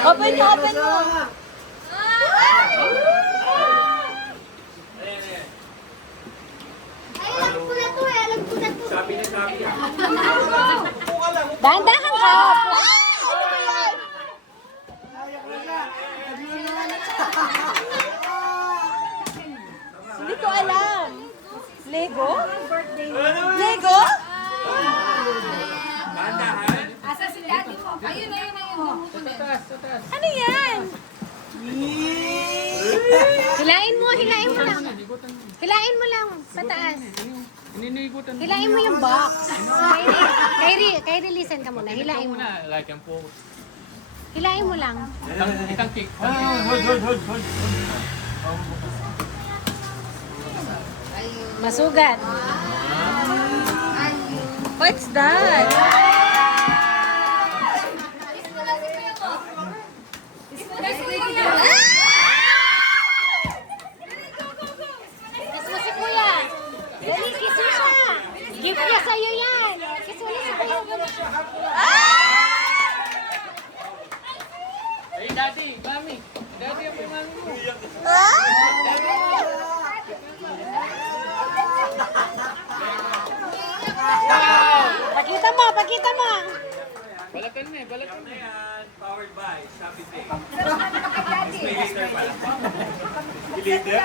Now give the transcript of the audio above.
Open mo, open mo. Ay, alam ko na to eh. Alam ko na to. Sabi na sabi. Dahan-dahan ka. Hindi ko alam. Lego? Lego? Dahan-dahan. Asa si daddy mo? Ayun, ayun, ayun. Ano yan? Hilain mo lang. Hilain mo lang, pataas. Hilain mo yung box. Kay releasean ka muna. Hilain mo. Like yan po. Hilain mo lang. Itang kick. Masugat. What's that? Kiss mo si Kuya. Dali, kiss mo siya. Gift niya sa'yo yan. Kiss mo na si Kuya. Hey, daddy, mami. Daddy, ang mami mo. Pakita mo, pakita mo. Balakan na yan. Powered by Shopee Pay. Pay later pala. Pay later?